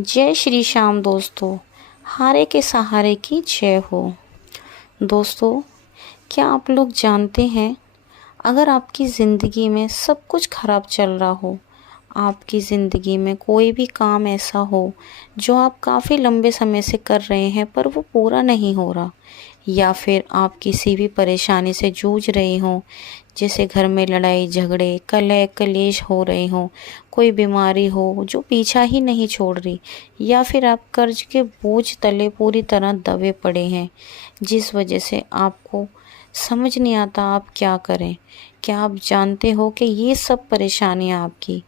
जय श्री श्याम दोस्तों। हारे के सहारे की जय हो। दोस्तों, क्या आप लोग जानते हैं, अगर आपकी ज़िंदगी में सब कुछ खराब चल रहा हो, आपकी ज़िंदगी में कोई भी काम ऐसा हो जो आप काफ़ी लंबे समय से कर रहे हैं पर वो पूरा नहीं हो रहा, या फिर आप किसी भी परेशानी से जूझ रहे हो, जैसे घर में लड़ाई झगड़े कलह कलेश हो रहे हो, कोई बीमारी हो जो पीछा ही नहीं छोड़ रही, या फिर आप कर्ज के बोझ तले पूरी तरह दबे पड़े हैं, जिस वजह से आपको समझ नहीं आता आप क्या करें। क्या आप जानते हो कि ये सब परेशानियां आपकी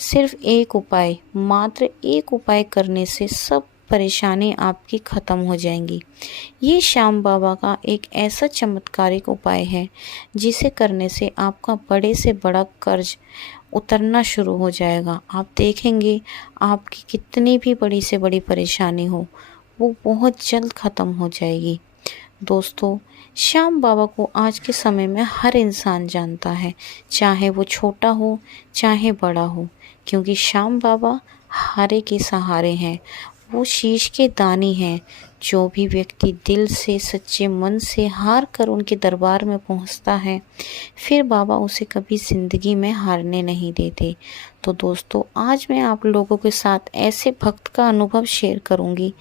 सिर्फ एक उपाय, मात्र एक उपाय करने से सब परेशानी आपकी ख़त्म हो जाएंगी। ये श्याम बाबा का एक ऐसा चमत्कारिक उपाय है जिसे करने से आपका बड़े से बड़ा कर्ज उतरना शुरू हो जाएगा। आप देखेंगे आपकी कितनी भी बड़ी से बड़ी परेशानी हो वो बहुत जल्द ख़त्म हो जाएगी। दोस्तों, श्याम बाबा को आज के समय में हर इंसान जानता है, चाहे वो छोटा हो चाहे बड़ा हो, क्योंकि श्याम बाबा हारे के सहारे हैं। वो शीश के दानी हैं। जो भी व्यक्ति दिल से सच्चे मन से हार कर उनके दरबार में पहुंचता है, फिर बाबा उसे कभी ज़िंदगी में हारने नहीं देते। तो दोस्तों, आज मैं आप लोगों के साथ ऐसे भक्त का अनुभव शेयर करूंगी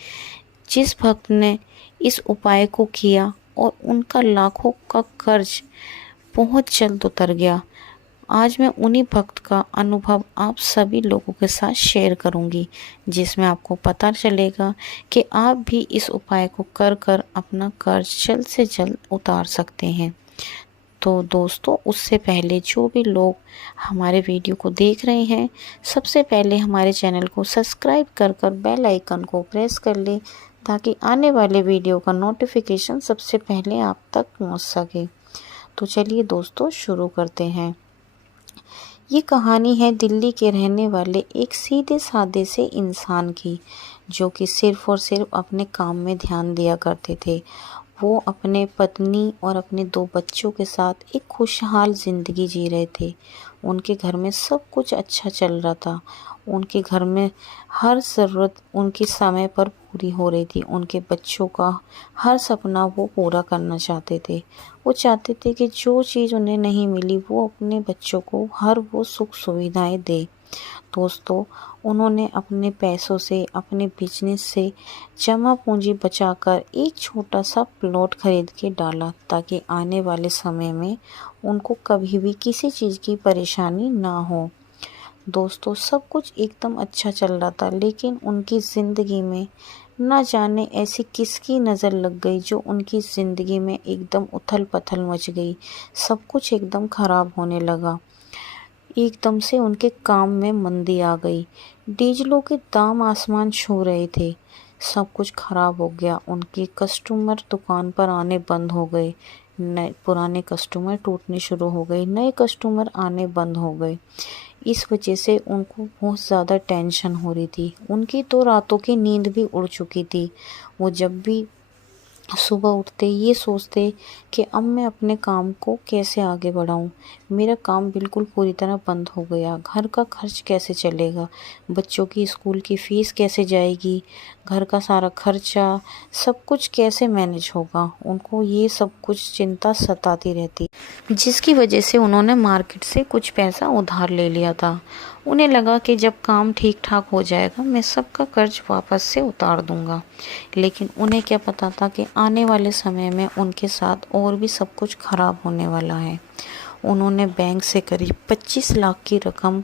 जिस भक्त ने इस उपाय को किया और उनका लाखों का कर्ज बहुत जल्द उतर गया। आज मैं उन्हीं भक्त का अनुभव आप सभी लोगों के साथ शेयर करूंगी, जिसमें आपको पता चलेगा कि आप भी इस उपाय को कर कर अपना कर्ज जल्द से जल्द उतार सकते हैं। तो दोस्तों, उससे पहले जो भी लोग हमारे वीडियो को देख रहे हैं, सबसे पहले हमारे चैनल को सब्सक्राइब कर कर बेल आइकन को प्रेस कर ले, ताकि आने वाले वीडियो का नोटिफिकेशन सबसे पहले आप तक पहुंच सके। तो चलिए दोस्तों, शुरू करते हैं। ये कहानी है दिल्ली के रहने वाले एक सीधे साधे से इंसान की, जो कि सिर्फ और सिर्फ अपने काम में ध्यान दिया करते थे। वो अपने पत्नी और अपने 2 बच्चों के साथ एक खुशहाल ज़िंदगी जी रहे थे। उनके घर में सब कुछ अच्छा चल रहा था। उनके घर में हर ज़रूरत उनके समय पर पूरी हो रही थी। उनके बच्चों का हर सपना वो पूरा करना चाहते थे। वो चाहते थे कि जो चीज़ उन्हें नहीं मिली वो अपने बच्चों को हर वो सुख सुविधाएं दे। दोस्तों, उन्होंने अपने पैसों से, अपने बिजनेस से जमा पूंजी बचाकर एक छोटा सा प्लॉट खरीद के डाला, ताकि आने वाले समय में उनको कभी भी किसी चीज़ की परेशानी ना हो। दोस्तों, सब कुछ एकदम अच्छा चल रहा था, लेकिन उनकी ज़िंदगी में ना जाने ऐसी किसकी नज़र लग गई जो उनकी ज़िंदगी में एकदम उथल पथल मच गई। सब कुछ एकदम ख़राब होने लगा। एकदम से उनके काम में मंदी आ गई। डीजलों के दाम आसमान छू रहे थे। सब कुछ खराब हो गया। उनके कस्टमर दुकान पर आने बंद हो गए। नए पुराने कस्टमर टूटने शुरू हो गए। नए कस्टमर आने बंद हो गए। इस वजह से उनको बहुत ज़्यादा टेंशन हो रही थी। उनकी तो रातों की नींद भी उड़ चुकी थी। वो जब भी सुबह उठते ये सोचते कि अब मैं अपने काम को कैसे आगे बढ़ाऊं। मेरा काम बिल्कुल पूरी तरह बंद हो गया। घर का खर्च कैसे चलेगा, बच्चों की स्कूल की फ़ीस कैसे जाएगी, घर का सारा खर्चा, सब कुछ कैसे मैनेज होगा। उनको ये सब कुछ चिंता सताती रहती, जिसकी वजह से उन्होंने मार्केट से कुछ पैसा उधार ले लिया था। उन्हें लगा कि जब काम ठीक ठाक हो जाएगा मैं सबका कर्ज वापस से उतार दूंगा। लेकिन उन्हें क्या पता था कि आने वाले समय में उनके साथ और भी सब कुछ खराब होने वाला है। उन्होंने बैंक से करीब 25 लाख की रकम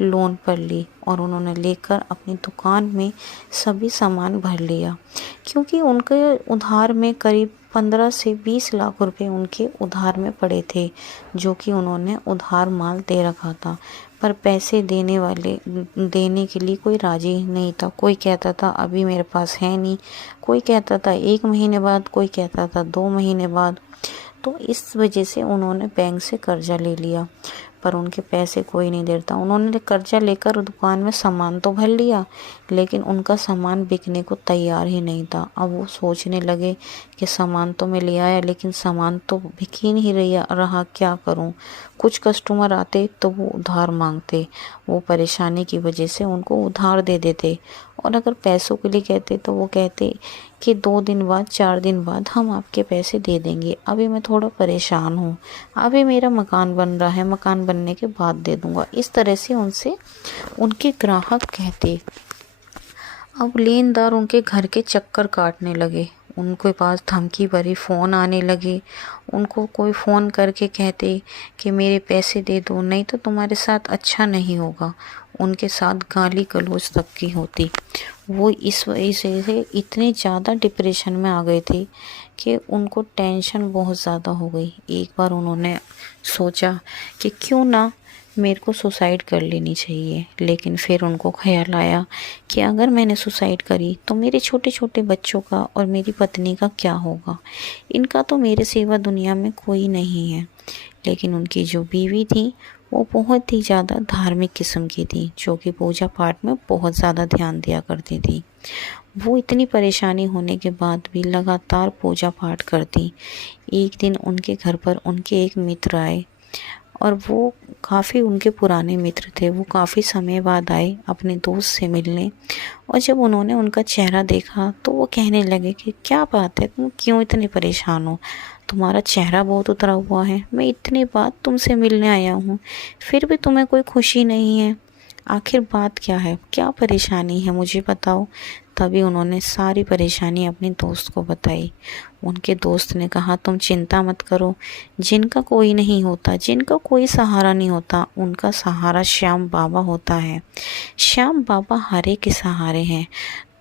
लोन पर ली और उन्होंने लेकर अपनी दुकान में सभी सामान भर लिया, क्योंकि उनके उधार में करीब 15 से 20 लाख रुपए उनके उधार में पड़े थे, जो कि उन्होंने उधार माल दे रखा था। पर पैसे देने के लिए कोई राजी नहीं था। कोई कहता था अभी मेरे पास है नहीं, कोई कहता था 1 महीने बाद, कोई कहता था 2 महीने बाद। तो इस वजह से उन्होंने बैंक से कर्जा ले लिया, पर उनके पैसे कोई नहीं देता। उन्होंने कर्जा लेकर दुकान में सामान तो भर लिया, लेकिन उनका सामान बिकने को तैयार ही नहीं था। अब वो सोचने लगे कि सामान तो मैं ले आया, लेकिन सामान तो बिक ही नहीं रहा, क्या करूं। कुछ कस्टमर आते तो वो उधार मांगते, वो परेशानी की वजह से उनको उधार दे देते और अगर पैसों के लिए कहते तो वो कहते कि 2 दिन बाद 4 दिन बाद हम आपके पैसे दे देंगे, अभी मैं थोड़ा परेशान हूँ, अभी मेरा मकान बन रहा है, मकान बनने के बाद दे दूँगा। इस तरह से उनसे उनके ग्राहक कहते। अब लेनदार उनके घर के चक्कर काटने लगे, उनके पास धमकी भरी फ़ोन आने लगे। उनको कोई फ़ोन करके कहते कि मेरे पैसे दे दो, नहीं तो तुम्हारे साथ अच्छा नहीं होगा। उनके साथ गाली गलौज तक की होती। वो इस वजह से इतने ज़्यादा डिप्रेशन में आ गए थे कि उनको टेंशन बहुत ज़्यादा हो गई। एक बार उन्होंने सोचा कि क्यों ना मेरे को सुसाइड कर लेनी चाहिए, लेकिन फिर उनको ख्याल आया कि अगर मैंने सुसाइड करी तो मेरे छोटे छोटे बच्चों का और मेरी पत्नी का क्या होगा, इनका तो मेरे सिवा दुनिया में कोई नहीं है। लेकिन उनकी जो बीवी थी वो बहुत ही ज़्यादा धार्मिक किस्म की थी, जो कि पूजा पाठ में बहुत ज़्यादा ध्यान दिया करती थी। वो इतनी परेशानी होने के बाद भी लगातार पूजा पाठ करती। एक दिन उनके घर पर उनके एक मित्र आए और वो काफ़ी उनके पुराने मित्र थे। वो काफ़ी समय बाद आए अपने दोस्त से मिलने, और जब उन्होंने उनका चेहरा देखा तो वो कहने लगे कि क्या बात है, तुम क्यों इतने परेशान हो, तुम्हारा चेहरा बहुत उतरा हुआ है, मैं इतनी बार तुमसे मिलने आया हूँ फिर भी तुम्हें कोई खुशी नहीं है, आखिर बात क्या है, क्या परेशानी है, मुझे बताओ। तभी उन्होंने सारी परेशानी अपने दोस्त को बताई। उनके दोस्त ने कहा तुम चिंता मत करो, जिनका कोई नहीं होता, जिनका कोई सहारा नहीं होता, उनका सहारा श्याम बाबा होता है। श्याम बाबा हरे के सहारे हैं।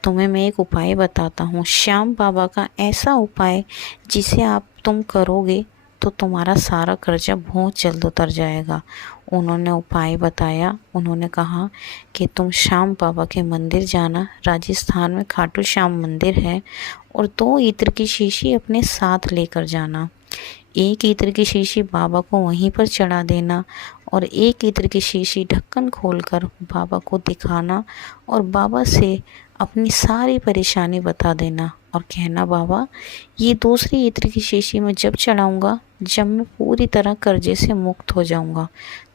तुम्हें मैं एक उपाय बताता हूँ, श्याम बाबा का ऐसा उपाय जिसे आप तुम करोगे तो तुम्हारा सारा कर्जा बहुत जल्द उतर जाएगा। उन्होंने उपाय बताया। उन्होंने कहा कि तुम श्याम बाबा के मंदिर जाना, राजस्थान में खाटू श्याम मंदिर है, और 2 इत्र की शीशी अपने साथ लेकर जाना। एक इत्र की शीशी बाबा को वहीं पर चढ़ा देना और एक इत्र की शीशी ढक्कन खोलकर बाबा को दिखाना और बाबा से अपनी सारी परेशानी बता देना और कहना बाबा ये दूसरी इत्र की शीशी में जब चढ़ाऊँगा, जब मैं पूरी तरह कर्जे से मुक्त हो जाऊँगा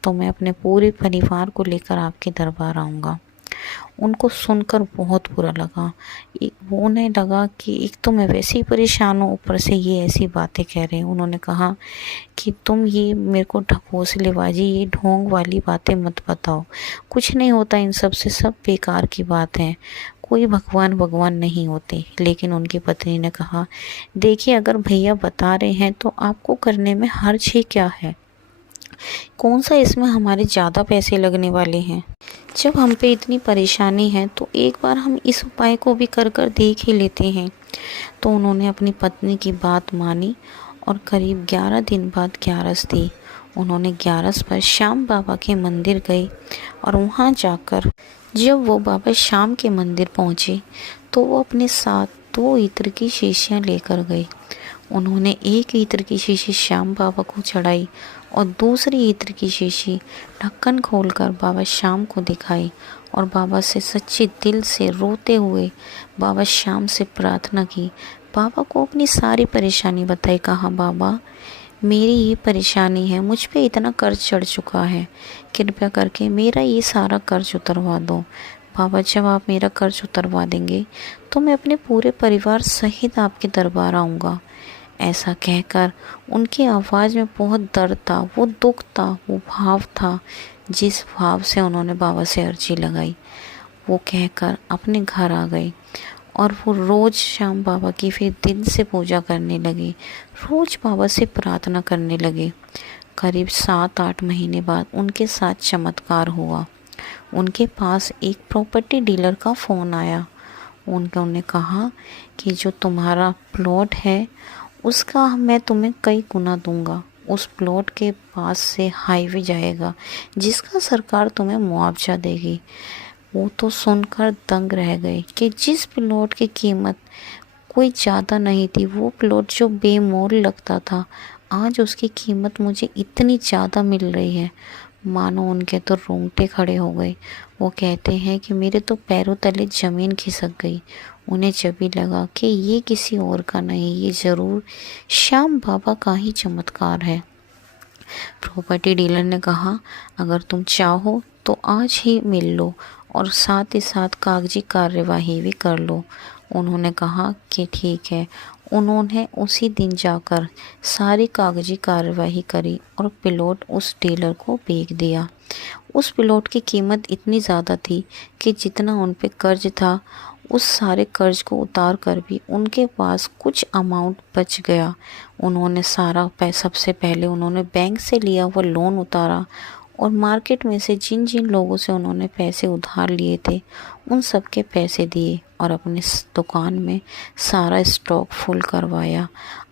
तो मैं अपने पूरे परिवार को लेकर आपके दरबार आऊँगा। उनको सुनकर बहुत बुरा लगा। उन्हें लगा कि एक तो मैं वैसे ही परेशान हूँ, ऊपर से ये ऐसी बातें कह रहे हैं। उन्होंने कहा कि तुम ये मेरे को ढकोसलेबाजी, ये ढोंग वाली बातें मत बताओ, कुछ नहीं होता इन सब से, सब बेकार की बात है, कोई भगवान नहीं होते। लेकिन उनकी पत्नी ने कहा देखिए अगर भैया बता रहे हैं तो आपको करने में हर्ज ही क्या है, कौन सा इसमें हमारे ज़्यादा पैसे लगने वाले हैं। जब हम पे इतनी परेशानी है तो एक बार हम इस उपाय को भी कर कर देख ही लेते हैं। तो उन्होंने अपनी पत्नी की बात मानी और करीब 11 दिन बाद 11 थी। उन्होंने 11 पर श्याम बाबा के मंदिर गए और वहाँ जाकर जब वो बाबा श्याम के मंदिर पहुँचे तो वो अपने साथ 2 इत्र की शीशियाँ लेकर गए। उन्होंने एक इत्र की शीशी श्याम बाबा को चढ़ाई और दूसरी इत्र की शीशी ढक्कन खोलकर बाबा श्याम को दिखाई और बाबा से सच्चे दिल से रोते हुए बाबा श्याम से प्रार्थना की। बाबा को अपनी सारी परेशानी बताई। कहा बाबा मेरी ये परेशानी है, मुझ पे इतना कर्ज चढ़ चुका है, कृपया करके मेरा ये सारा कर्ज उतरवा दो। बाबा जब आप मेरा कर्ज उतरवा देंगे तो मैं अपने पूरे परिवार सहित आपके दरबार आऊँगा। ऐसा कहकर उनकी आवाज़ में बहुत दर्द था, वो दुख था, वो भाव था, जिस भाव से उन्होंने बाबा से अर्जी लगाई। वो कहकर अपने घर आ गए और वो रोज़ श्याम बाबा की फिर दिल से पूजा करने लगे, रोज़ बाबा से प्रार्थना करने लगे। करीब 7-8 महीने बाद उनके साथ चमत्कार हुआ। उनके पास एक प्रॉपर्टी डीलर का फ़ोन आया। उन्होंने कहा कि जो तुम्हारा प्लॉट है उसका मैं तुम्हें कई गुना दूंगा। उस प्लॉट के पास से हाईवे जाएगा जिसका सरकार तुम्हें मुआवजा देगी। वो तो सुनकर दंग रह गए कि जिस प्लॉट की कीमत कोई ज़्यादा नहीं थी, वो प्लॉट जो बेमोल लगता था, आज उसकी कीमत मुझे इतनी ज़्यादा मिल रही है, मानो उनके तो रोंगटे खड़े हो गए। वो कहते हैं कि मेरे तो पैरों तले ज़मीन खिसक गई। उन्हें जब भी लगा कि ये किसी और का नहीं, ये ज़रूर श्याम बाबा का ही चमत्कार है। प्रॉपर्टी डीलर ने कहा अगर तुम चाहो तो आज ही मिल लो और साथ ही साथ कागजी कार्यवाही भी कर लो। उन्होंने कहा कि ठीक है। उन्होंने उसी दिन जाकर सारी कागजी कार्यवाही करी और प्लॉट उस डीलर को बेच दिया। उस प्लॉट की कीमत इतनी ज़्यादा थी कि जितना उन पे कर्ज था, उस सारे कर्ज को उतार कर भी उनके पास कुछ अमाउंट बच गया। उन्होंने सारा पैसा, सबसे पहले उन्होंने बैंक से लिया हुआ लोन उतारा और मार्केट में से जिन जिन लोगों से उन्होंने पैसे उधार लिए थे उन सब के पैसे दिए और अपनी दुकान में सारा स्टॉक फुल करवाया।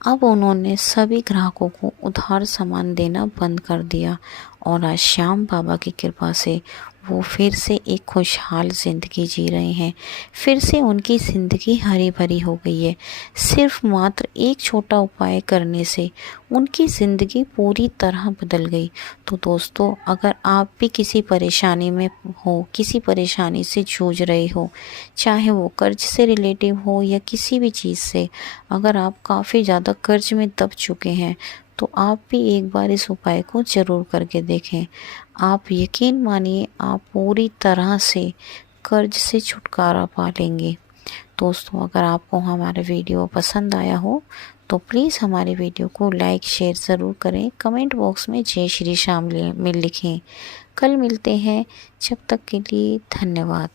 अब उन्होंने सभी ग्राहकों को उधार सामान देना बंद कर दिया और आज श्याम बाबा की कृपा से वो फिर से एक खुशहाल ज़िंदगी जी रहे हैं। फिर से उनकी ज़िंदगी हरी भरी हो गई है। सिर्फ मात्र एक छोटा उपाय करने से उनकी ज़िंदगी पूरी तरह बदल गई। तो दोस्तों, अगर आप भी किसी परेशानी में हो, किसी परेशानी से जूझ रहे हो, चाहे वो कर्ज से रिलेटिव हो या किसी भी चीज़ से, अगर आप काफ़ी ज़्यादा कर्ज में दब चुके हैं तो आप भी एक बार इस उपाय को ज़रूर करके देखें। आप यकीन मानिए, आप पूरी तरह से कर्ज से छुटकारा पा लेंगे। दोस्तों, अगर आपको हमारा वीडियो पसंद आया हो तो प्लीज़ हमारे वीडियो को लाइक शेयर ज़रूर करें। कमेंट बॉक्स में जय श्री श्याम में लिखें। कल मिलते हैं, जब तक के लिए धन्यवाद।